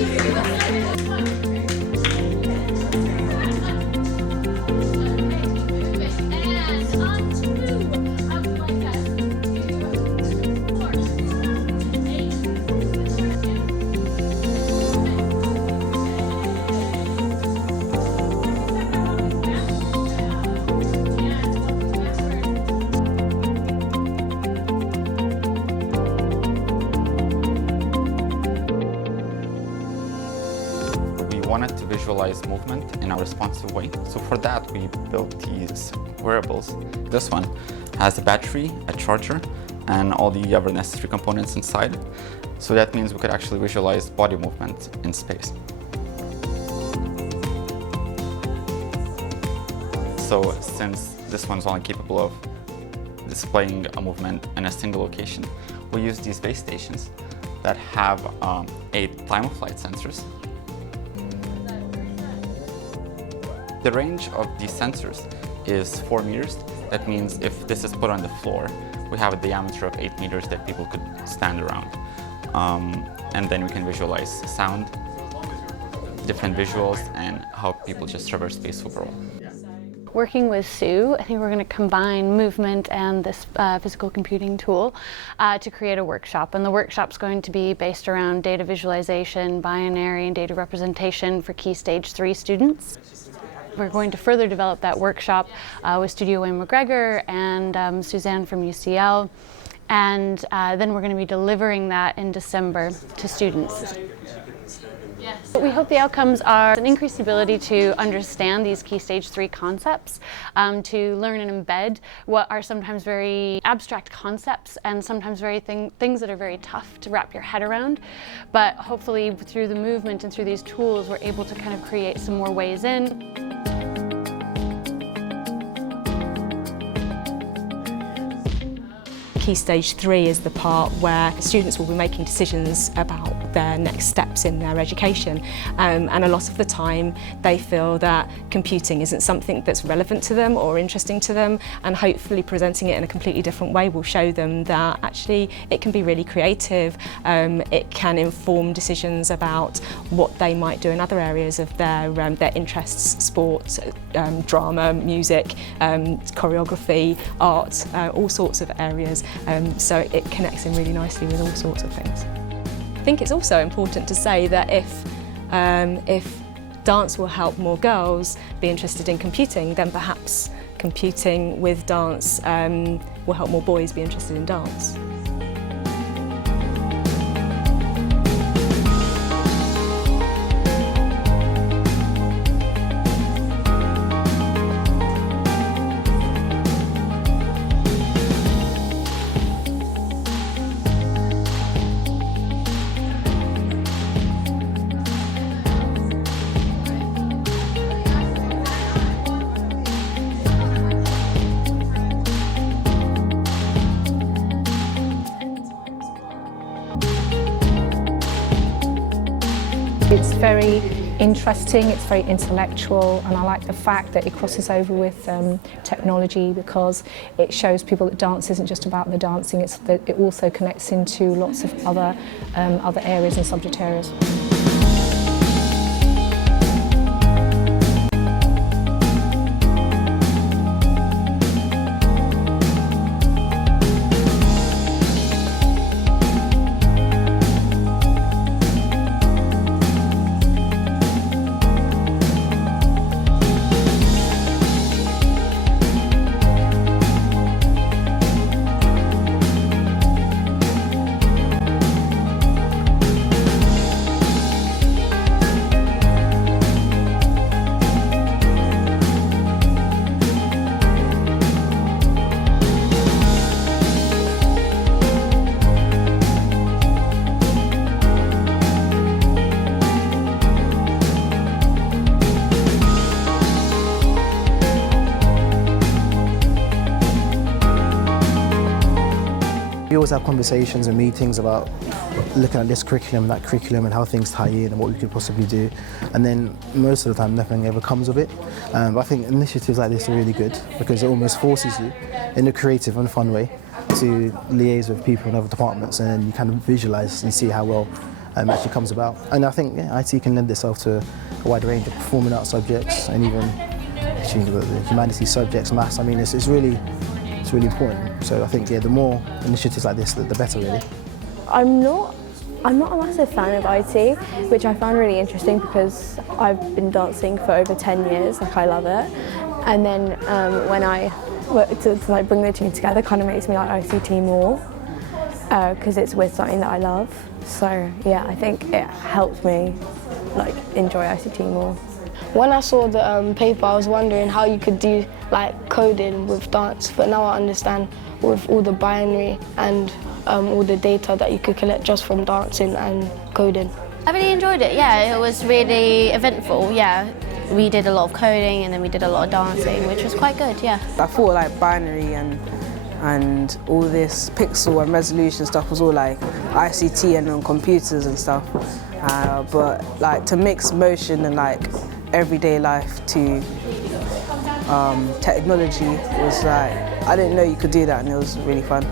We wanted to visualize movement in a responsive way. So for that, we built these wearables. This one has a battery, a charger, and all the other necessary components inside. So that means we could actually visualize body movement in space. So since this one's only capable of displaying a movement in a single location, we use these base stations that have 8 time-of-flight sensors. The range of these sensors is 4 meters. That means if this is put on the floor, we have a diameter of 8 meters that people could stand around. And then we can visualize sound, different visuals, and how people just traverse space overall. Working with Sue, I think we're going to combine movement and this physical computing tool to create a workshop. And the workshop's going to be based around data visualization, binary, and data representation for Key Stage 3 students. We're going to further develop that workshop with Studio Wayne McGregor and Suzanne from UCL. And then we're going to be delivering that in December to students. We hope the outcomes are an increased ability to understand these Key Stage 3 concepts, to learn and embed what are sometimes very abstract concepts and sometimes things that are very tough to wrap your head around. But hopefully through the movement and through these tools, we're able to kind of create some more ways in. Key Stage 3 is the part where students will be making decisions about their next steps in their education, and a lot of the time they feel that computing isn't something that's relevant to them or interesting to them, and hopefully presenting it in a completely different way will show them that actually it can be really creative, it can inform decisions about what they might do in other areas of their interests, sports, drama, music, choreography, art, all sorts of areas. So it connects in really nicely with all sorts of things. I think it's also important to say that if dance will help more girls be interested in computing, then perhaps computing with dance will help more boys be interested in dance. It's very interesting, it's very intellectual, and I like the fact that it crosses over with technology, because it shows people that dance isn't just about the dancing, it also connects into lots of other areas and subject areas. We always have conversations and meetings about looking at this curriculum and that curriculum and how things tie in and what we could possibly do. And then most of the time nothing ever comes of it. But I think initiatives like this are really good because it almost forces you in a creative and fun way to liaise with people in other departments, and then you kind of visualise and see how well actually comes about. And I think IT can lend itself to a wide range of performing arts subjects and even the humanities subjects, maths. I mean, it's really important. So I think the more initiatives like this, the better, really. I'm not a massive fan of IT, which I found really interesting because I've been dancing for over 10 years, like I love it. And then when I to bring the two together kind of makes me like ICT more because it's with something that I love. So yeah, I think it helped me like enjoy ICT more. When I saw the paper, I was wondering how you could do like coding with dance, but now I understand with all the binary and all the data that you could collect just from dancing and coding. I really enjoyed it, yeah, it was really eventful, yeah. We did a lot of coding and then we did a lot of dancing, which was quite good, yeah. I thought like binary and all this pixel and resolution stuff was all like ICT and on computers and stuff. But like to mix motion and like everyday life to technology was like, I didn't know you could do that and it was really fun.